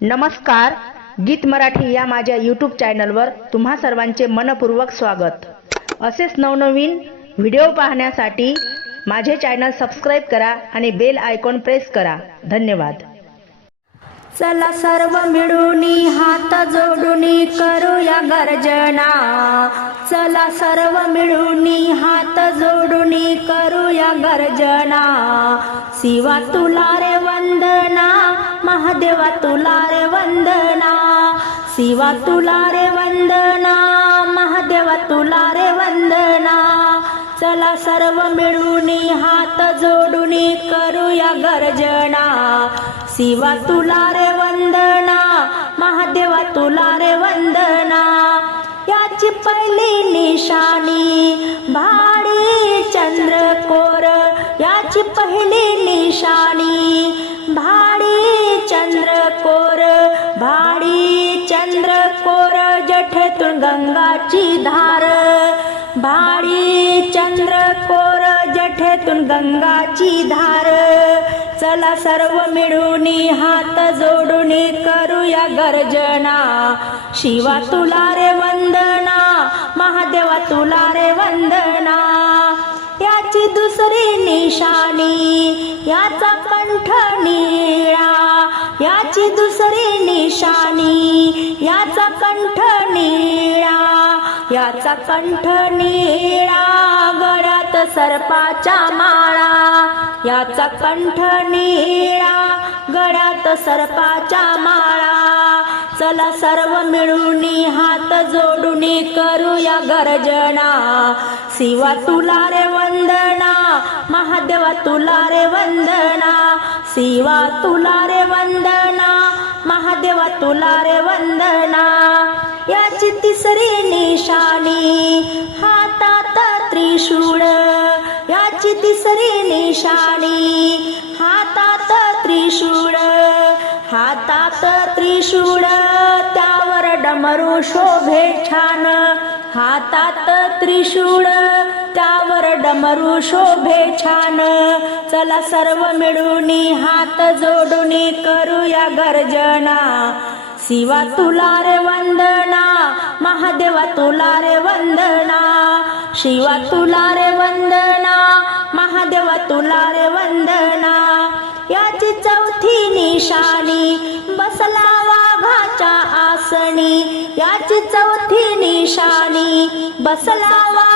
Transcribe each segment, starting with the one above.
नमस्कार गीत मराठी या माझ्या यूट्यूब चॅनलवर तुम्हा सर्वांचे मनपूर्वक स्वागत. असेच नवनवीन व्हिडिओ पाहण्यासाठी माझे चॅनल सबस्क्राईब करा आणि बेल आयकॉन प्रेस करा. धन्यवाद. चला सर्व मिळूनी हात जोडूनी करूया गर्जना. चला सर्व मिळूनी हात जोडूनी करूया गर्जना. शिवा तुला रे वंदना. महादेवा तुला रे वंदना शिवा तुला रे वंदना महादेवा तुला रे वंदना. चला सर्व मिळूनी हात जोडूनी करूया गर्जना. शिवा तुला रे वंदना महादेवा तुला रे वंदना. याची पहिली निशाणी भाडी चंद्रकोर याची पहिली निशाणी भा जठेतून गंगाची धार. भाडी चंद्रकोर जठेतून गंगाची धार. चला सर्व मिळूनी हात जोडूनी करूया गर्जना. शिवा तुला रे वंदना महादेवा तुला रे वंदना. याची दुसरी निशाणी याचा कंठ निळा. याची दुसरी निशाणी याचा कंठ निळा याचा कंठ निळा गळ्यात सर्पाच्या माळा. याचा कंठ निळा गळ्यात सर्पाच्या माळा. चला सर्व मिळूनी हात जोडूनी करूया गर्जना. शिवा तुला रे वंदन. महादेवा तुला रे वंदना. शिवा तुला रे वंदना. महादेवा तुला रे वंदना. याची तिसरी निशाणी हातात त्रिशूळ. याची तिसरी निशाणी हातात त्रिशूळ. हातात त्रिशूळ त्यावर डमरू शोभे छान. हातात त्रिशूळ त्यावर डमरू शोभे छान. चला सर्व मिळूनी हात जोडूनी करूया गर्जना. शिवा तुला रे वंदना महादेवा तुला रे वंदना. शिवा तुला रे वंदना महादेवा तुला रे वंदना. याची चौथी निशाणी बसला वाघाच्या आसणी. याची चौथी निशाणी बसला वा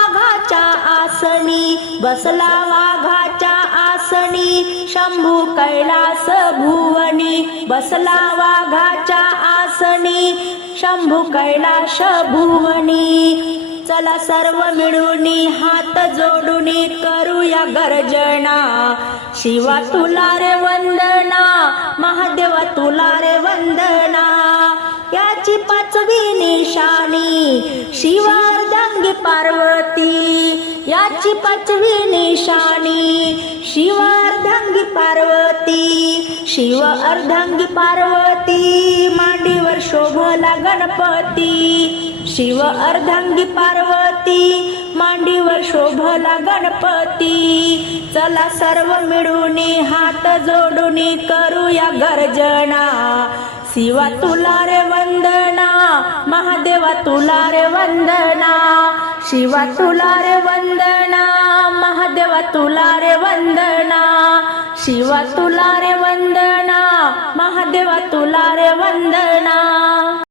आसनी बसला वाघाच्या आसनी शंभू कैलास भुवनी बसला वाघाच्या आसनी शंभू कैलास भुवनी. चला सर्व मिळूनी हात जोडूनी करूया गर्जना. शिवा तुला रे वंदना महादेवा तुला रे वंदना. पाचवी निशाणी शिवार्धांगी पार्वती याची पाचवी निशाणी शिवार्धांगी पार्वती शिव अर्धांगी पार्वती मांडीवर शोभला गणपती. शिव अर्धांगी पार्वती मांडीवर शोभला गणपती. चला सर्व मिळूनी हात जोडूनी करूया गर्जना. शिवा तुला रे वंदना महादेवा तुला रे वंदना. शिवा तुला रे वंदना महादेवा तुला रे वंदना. शिवा तुला रे वंदना महादेवा तुला रे वंदना.